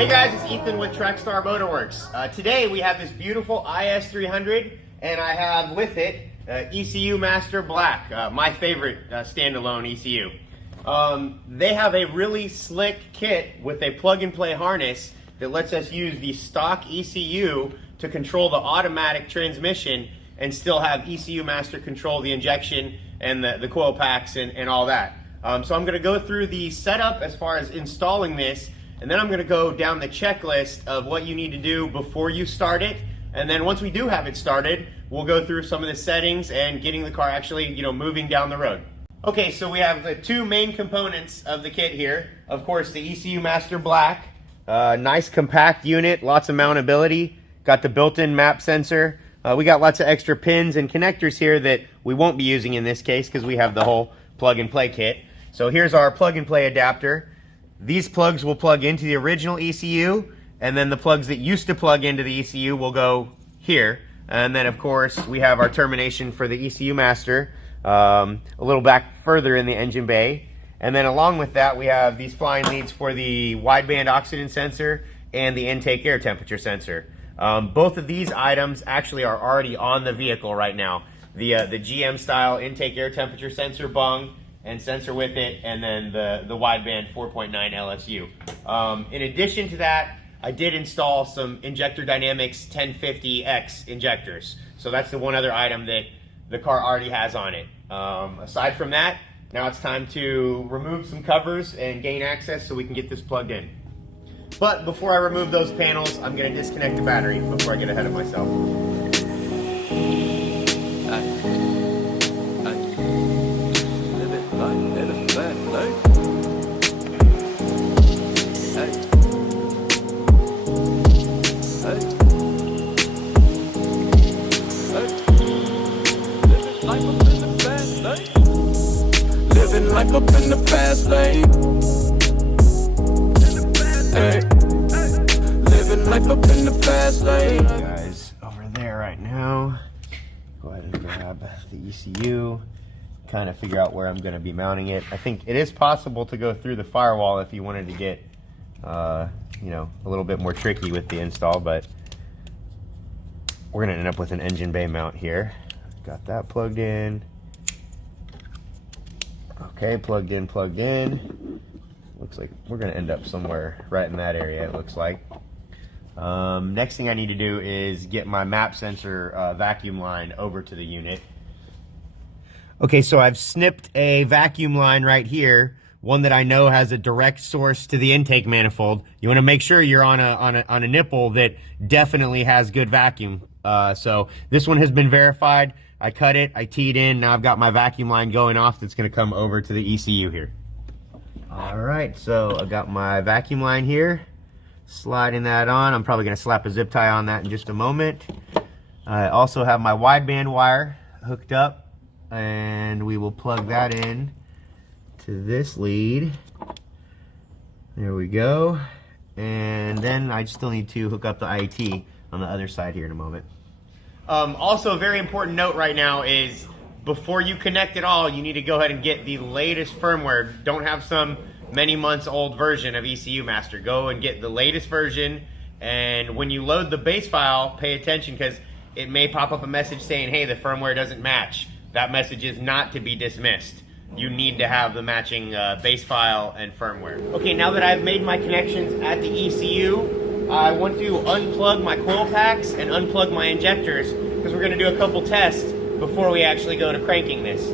Hey guys, it's Ethan with Trackstar Motorworks. Today we have this beautiful IS300 and I have with it ECU Master Black, my favorite standalone ECU. They have a really slick kit with a plug-and-play harness that lets us use the stock ECU to control the automatic transmission and still have ECU Master control the injection and the coil packs and all that. So I'm going to go through the setup as far as installing this, and then I'm going to go down the checklist of what you need to do before you start it. And then once we do have it started, we'll go through some of the settings and getting the car actually, moving down the road. Okay, so we have the two main components of the kit here. Of course, the ECU Master Black, nice compact unit, lots of mountability. Got the built-in map sensor. We got lots of extra pins and connectors here that we won't be using in this case because we have the whole plug-and-play kit. So here's our plug-and-play adapter. These plugs will plug into the original ECU, and then the plugs that used to plug into the ECU will go here. And then, of course, we have our termination for the ECU Master, a little back further in the engine bay. And then along with that, we have these flying leads for the wideband oxygen sensor and the intake air temperature sensor. Both of these items actually are already on the vehicle right now. The GM style intake air temperature sensor bung and sensor with it, and then the wideband 4.9 LSU. In addition to that, I did install some Injector Dynamics 1050X injectors. So that's the one other item that the car already has on it. Aside from that, now it's time to remove some covers and gain access so we can get this plugged in. But before I remove those panels, I'm going to disconnect the battery before I get ahead of myself. Living life up in the fast lane. Hey. Living life up in the fast lane. Guys, over there right now. Go ahead and grab the ECU. Kind of figure out where I'm going to be mounting it. I think it is possible to go through the firewall if you wanted to get, a little bit more tricky with the install, but we're going to end up with an engine bay mount here. Got that plugged in. Okay, plugged in. Looks like we're going to end up somewhere right in that area, it looks like. Next thing I need to do is get my map sensor vacuum line over to the unit. Okay, so I've snipped a vacuum line right here, one that I know has a direct source to the intake manifold. You want to make sure you're on a nipple that definitely has good vacuum. So this one has been verified. I cut it, I teed in, now I've got my vacuum line going off that's going to come over to the ECU here. All right, so I got my vacuum line here, sliding that on. I'm probably going to slap a zip tie on that in just a moment. I also have my wideband wire hooked up, and we will plug that in to this lead. There we go. And then I still need to hook up the IET on the other side here in a moment. Also, a very important note right now is before you connect it all, you need to go ahead and get the latest firmware. Don't have some many months old version of ECU Master. Go and get the latest version, and when you load the base file, pay attention because it may pop up a message saying, hey, the firmware doesn't match. That message is not to be dismissed. You need to have the matching base file and firmware. Okay, now that I've made my connections at the ECU, I want to unplug my coil packs and unplug my injectors because we're going to do a couple tests before we actually go to cranking this.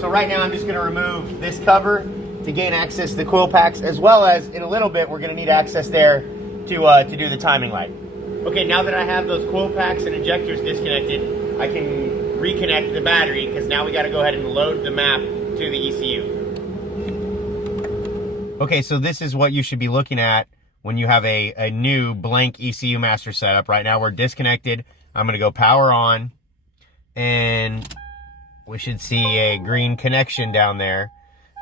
So right now I'm just going to remove this cover to gain access to the coil packs, as well as in a little bit we're going to need access there to do the timing light. Okay, now that I have those coil packs and injectors disconnected, I can reconnect the battery because now we got to go ahead and load the map to to the ECU. Okay, so this is what you should be looking at when you have a new blank ECU master setup. Right now we're disconnected. I'm gonna go power on, and we should see a green connection down there.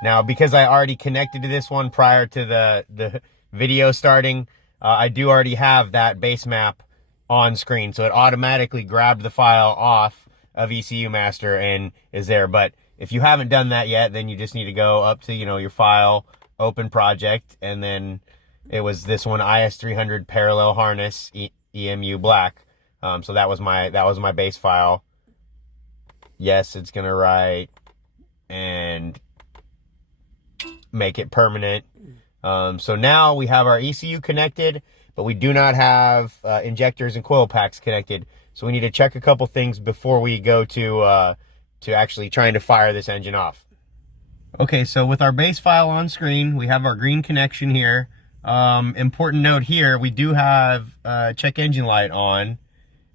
Now, because I already connected to this one prior to the video starting, I do already have that base map on screen. So it automatically grabbed the file off of ECU master and is there. But if you haven't done that yet, then you just need to go up to, your file, open project, and then it was this one, IS300 parallel harness, EMU Black. So that was my base file. Yes, it's gonna write and make it permanent. So now we have our ECU connected, but we do not have injectors and coil packs connected. So we need to check a couple things before we go to actually trying to fire this engine off. Okay, so with our base file on screen, we have our green connection here. Important note here, we do have check engine light on,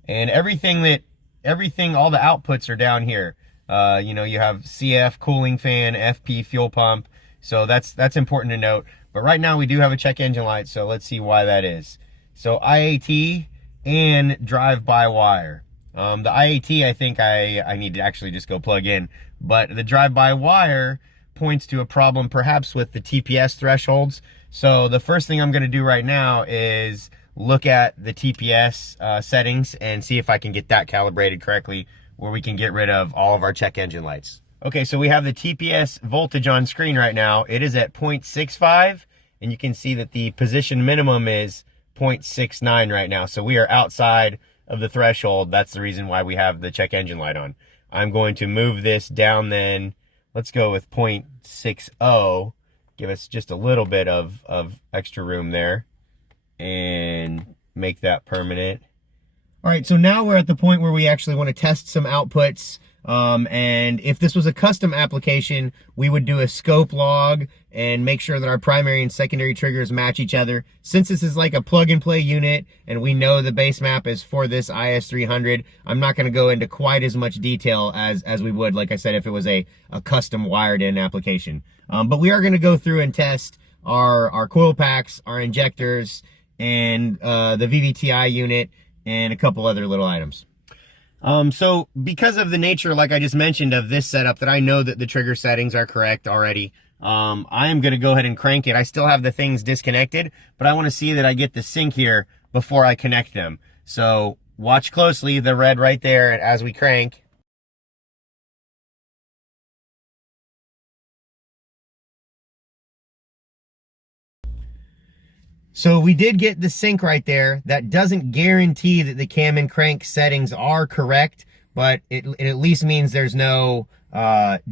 and all the outputs are down here. You have CF cooling fan, FP fuel pump, so that's important to note. But right now we do have a check engine light, so let's see why that is. So IAT and drive-by-wire. The IAT, I think I need to actually just go plug in, but the drive-by-wire points to a problem perhaps with the TPS thresholds. So the first thing I'm going to do right now is look at the TPS settings and see if I can get that calibrated correctly, where we can get rid of all of our check engine lights. Okay, so we have the TPS voltage on screen right now. It is at 0.65, and you can see that the position minimum is 0.69 right now. So we are outside of the threshold. That's the reason why we have the check engine light on. I'm going to move this down then. Let's go with 0.60. Give us just a little bit of extra room there and make that permanent. All right, so now we're at the point where we actually want to test some outputs. And if this was a custom application, we would do a scope log and make sure that our primary and secondary triggers match each other. Since this is like a plug and play unit and we know the base map is for this IS300, I'm not going to go into quite as much detail as we would, like I said, if it was a custom wired in application. But we are going to go through and test our coil packs, our injectors, and the VVTi unit, and a couple other little items. So because of the nature, like I just mentioned, of this setup, that I know that the trigger settings are correct already, I am going to go ahead and crank it. I still have the things disconnected, but I want to see that I get the sync here before I connect them. So watch closely, the red right there as we crank. So we did get the sync right there. That doesn't guarantee that the cam and crank settings are correct, but it at least means there's no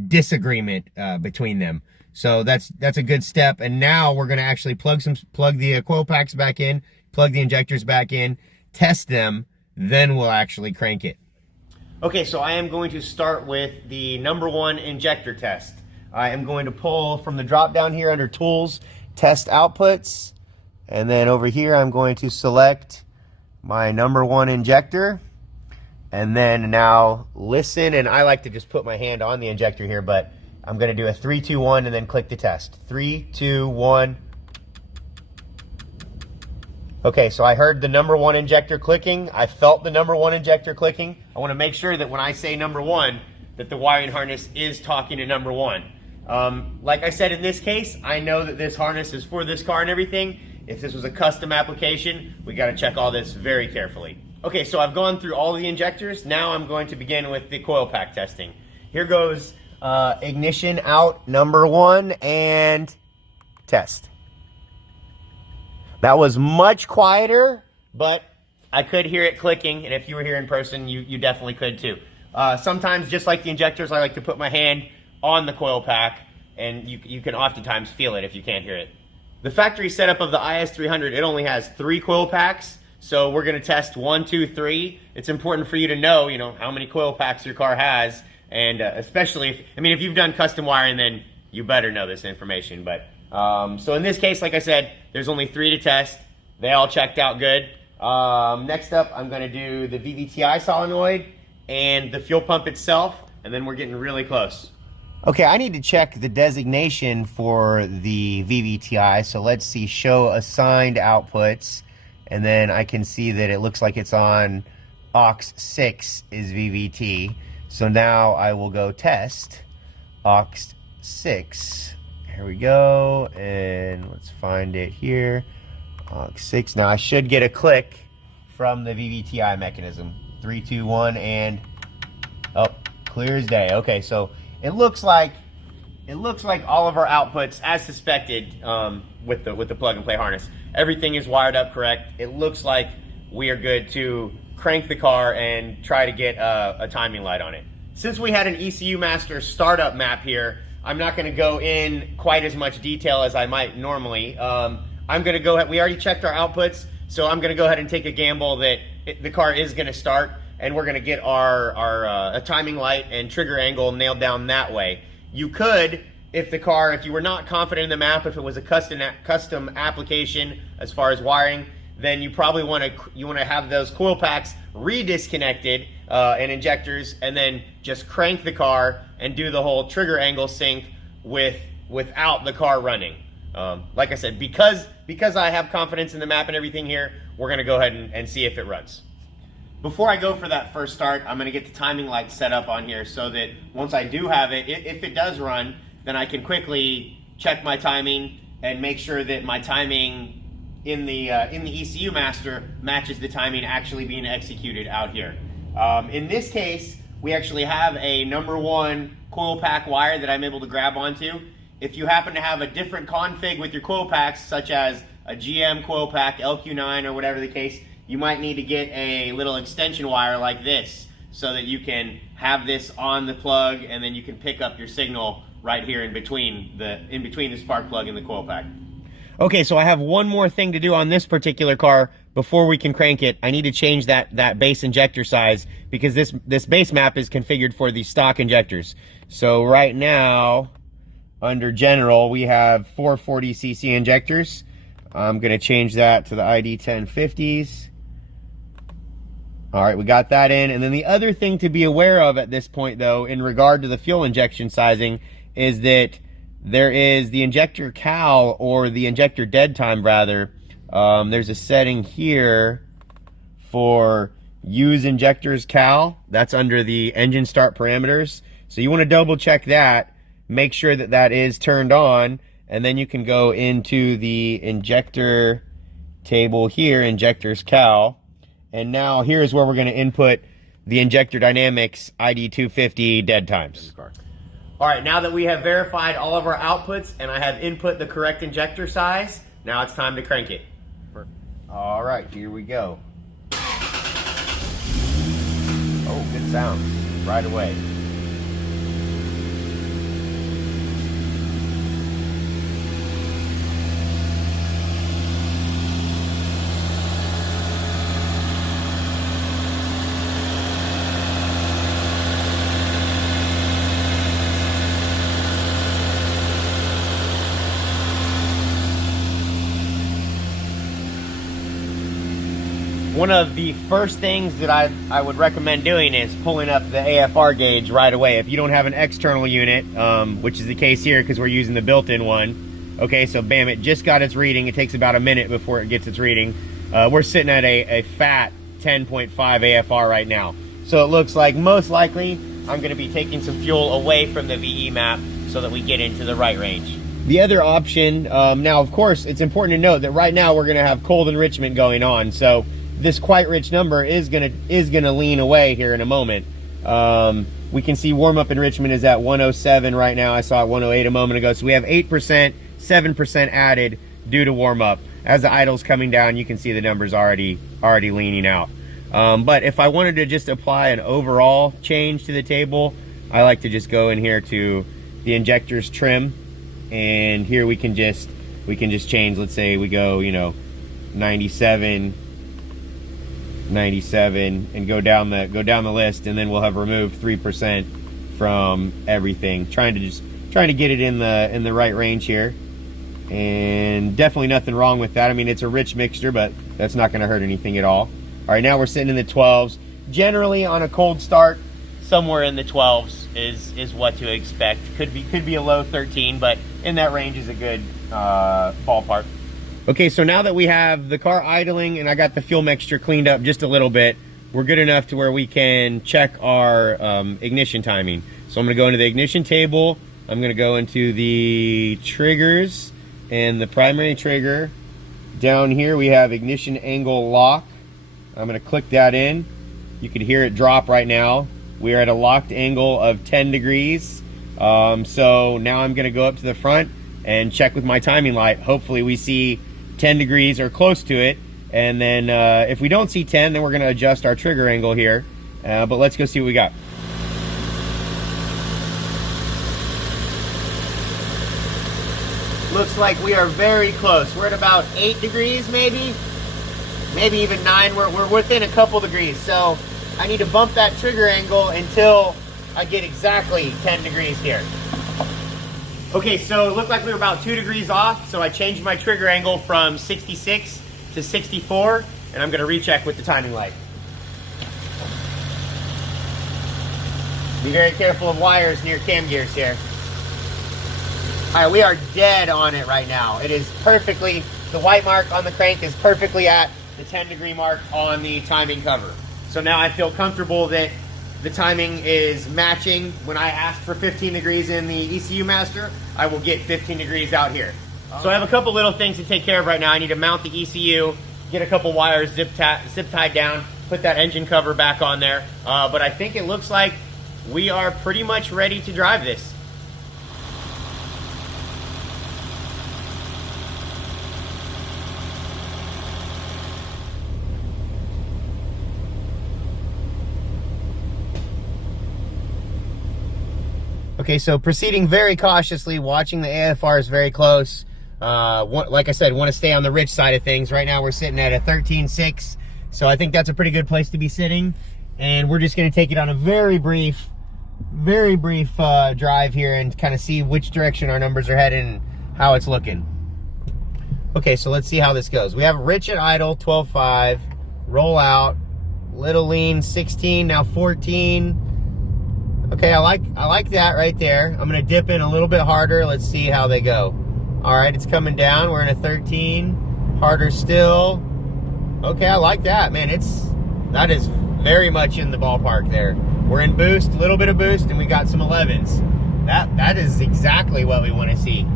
disagreement between them. So that's a good step. And now we're gonna actually plug the coil packs back in, plug the injectors back in, test them, then we'll actually crank it. Okay, so I am going to start with the number one injector test. I am going to pull from the drop down here under tools, test outputs. And then over here, I'm going to select my number one injector. And then now listen, and I like to just put my hand on the injector here, but I'm going to do a 3, 2, 1, and then click the test. 3, 2, 1. Okay, so I heard the number one injector clicking. I felt the number one injector clicking. I want to make sure that when I say number one, that the wiring harness is talking to number one. Like I said, in this case, I know that this harness is for this car and everything. If this was a custom application, we got to check all this very carefully. Okay, so I've gone through all the injectors. Now I'm going to begin with the coil pack testing. Here goes ignition out, number one, and test. That was much quieter, but I could hear it clicking, and if you were here in person, you definitely could too. Sometimes, just like the injectors, I like to put my hand on the coil pack, and you can oftentimes feel it if you can't hear it. The factory setup of the IS300, it only has 3 coil packs, so we're going to test 1, 2, 3. It's important for you to know, how many coil packs your car has, and especially if you've done custom wiring, then you better know this information. But so in this case, like I said, there's only 3 to test. They all checked out good. Next up, I'm going to do the VVTi solenoid and the fuel pump itself, and then we're getting really close. Okay, I need to check the designation for the VVTi. So let's see, show assigned outputs. And then I can see that it looks like it's on aux 6 is VVT. So now I will go test aux 6. Here we go. And let's find it here. Aux 6. Now I should get a click from the VVTi mechanism. 3, 2, 1, and oh, clear as day. Okay, so it looks like all of our outputs, as suspected, with the plug and play harness. Everything is wired up correct. It looks like we are good to crank the car and try to get a timing light on it. Since we had an ECU Master startup map here, I'm not going to go in quite as much detail as I might normally. I'm going to go ahead. We already checked our outputs, so I'm going to go ahead and take a gamble that the car is going to start, and we're going to get our timing light and trigger angle nailed down that way. You could, if you were not confident in the map, if it was a custom application as far as wiring, then you probably want to have those coil packs redisconnected and injectors, and then just crank the car and do the whole trigger angle sync without the car running. Like I said, because I have confidence in the map and everything here, we're going to go ahead and see if it runs. Before I go for that first start, I'm going to get the timing light set up on here so that once I do have it, if it does run, then I can quickly check my timing and make sure that my timing in the ECU Master matches the timing actually being executed out here. In this case, we actually have a number 1 coil pack wire that I'm able to grab onto. If you happen to have a different config with your coil packs, such as a GM coil pack, LQ9, or whatever the case, you might need to get a little extension wire like this so that you can have this on the plug, and then you can pick up your signal right here in between the spark plug and the coil pack. Okay, so I have one more thing to do on this particular car before we can crank it. I need to change that base injector size because this base map is configured for the stock injectors. So right now, under general, we have 440cc injectors. I'm going to change that to the ID 1050s. All right, we got that in. And then the other thing to be aware of at this point, though, in regard to the fuel injection sizing, is that there is the injector cal, or the injector dead time, rather. There's a setting here for use injectors cal. That's under the engine start parameters. So you want to double check that, make sure that that is turned on, and then you can go into the injector table here, injectors cal. And now here's where we're going to input the injector dynamics ID 250 dead times. All right, now that we have verified all of our outputs and I have input the correct injector size, now it's time to crank it. All right, here we go. Oh, good sound right away. One of the first things that I would recommend doing is pulling up the AFR gauge right away. If you don't have an external unit, which is the case here because we're using the built-in one. Okay, so bam, it just got its reading. It takes about a minute before it gets its reading. We're sitting at a fat 10.5 AFR right now. So it looks like most likely I'm going to be taking some fuel away from the VE map so that we get into the right range. The other option, now of course it's important to note that right now we're going to have cold enrichment going on. So this quite rich number is gonna lean away here in a moment. We can see warm-up enrichment is at 107 right now. I saw it 108 a moment ago. So we have 8%, 7% added due to warm-up. As the idle's coming down, you can see the numbers already leaning out. But if I wanted to just apply an overall change to the table, I like to just go in here to the injectors trim, and here we can just change. Let's say we go, 97, and go down the list, and then we'll have removed 3% from everything, trying to get it in the right range here. And definitely nothing wrong with that. I mean, it's a rich mixture, but that's not going to hurt anything at all. All right, now we're sitting in the 12s, generally on a cold start somewhere in the 12s. is what to expect. Could be a low 13, but in that range is a good ballpark. Okay, so now that we have the car idling and I got the fuel mixture cleaned up just a little bit, we're good enough to where we can check our ignition timing. So I'm gonna go into the ignition table, I'm gonna go into the triggers and the primary trigger. Down here we have ignition angle lock. I'm gonna click that in. You can hear it drop right now. We are at a locked angle of 10 degrees. So now I'm gonna go up to the front and check with my timing light. Hopefully we see 10 degrees or close to it. And then if we don't see 10, then we're gonna adjust our trigger angle here. But let's go see what we got. Looks like we are very close. We're at about 8 degrees maybe even 9. We're within a couple degrees. So I need to bump that trigger angle until I get exactly 10 degrees here. Okay, so it looked like we were about 2 degrees off, so I changed my trigger angle from 66 to 64, and I'm gonna recheck with the timing light. Be very careful of wires near cam gears here. All right, we are dead on it right now. It is perfectly, the white mark on the crank is perfectly at the 10 degree mark on the timing cover. So now I feel comfortable that the timing is matching. When I ask for 15 degrees in the ECU master, I will get 15 degrees out here. So I have a couple little things to take care of right now. I need to mount the ECU, get a couple wires zip tied down, put that engine cover back on there. But I think it looks like we are pretty much ready to drive this. Okay, so proceeding very cautiously, watching the AFRs very close. Like I said, want to stay on the rich side of things. Right now we're sitting at a 13.6, so I think that's a pretty good place to be sitting. And we're just going to take it on a very brief drive here and kind of see which direction our numbers are heading and how it's looking. Okay, so let's see how this goes. We have rich at idle, 12.5, roll out, little lean, 16, now 14. Okay, I like that right there. I'm gonna dip in a little bit harder. Let's see how they go. All right, it's coming down. We're in a 13, harder still. Okay, I like that, man. That is very much in the ballpark there. We're in boost, a little bit of boost, and we got some 11s. That is exactly what we want to see.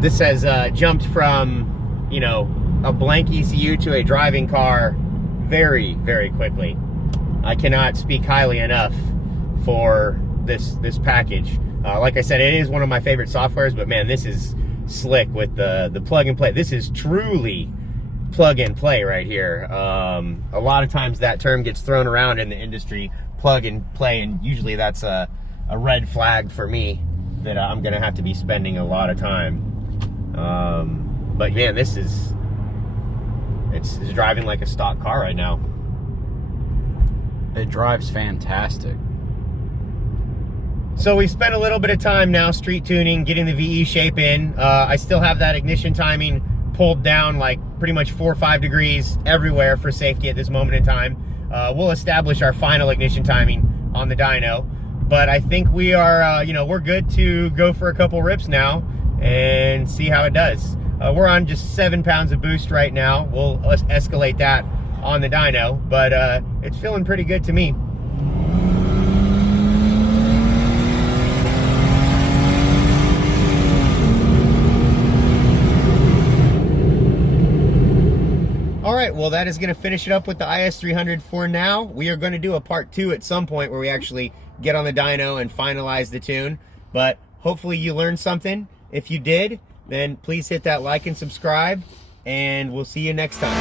This has jumped from, you know, a blank ECU to a driving car very, very quickly. I cannot speak highly enough for this package. Like I said, it is one of my favorite softwares, but man, this is slick with the plug and play. This is truly plug and play right here. A lot of times that term gets thrown around in the industry, plug and play, and usually that's a red flag for me that I'm gonna have to be spending a lot of time. But man, it's driving like a stock car right now. It drives fantastic. So we spent a little bit of time now street tuning, getting the VE shape in. I still have that ignition timing pulled down like pretty much 4 or 5 degrees everywhere for safety at this moment in time. We'll establish our final ignition timing on the dyno, but I think we are, we're good to go for a couple rips now and see how it does. We're on just 7 pounds of boost right now. We'll escalate that on the dyno, but it's feeling pretty good to me. All right, well, that is going to finish it up with the IS300 for now. We are going to do a part 2 at some point where we actually get on the dyno and finalize the tune, but hopefully you learned something. If you did, then please hit that like and subscribe, and we'll see you next time.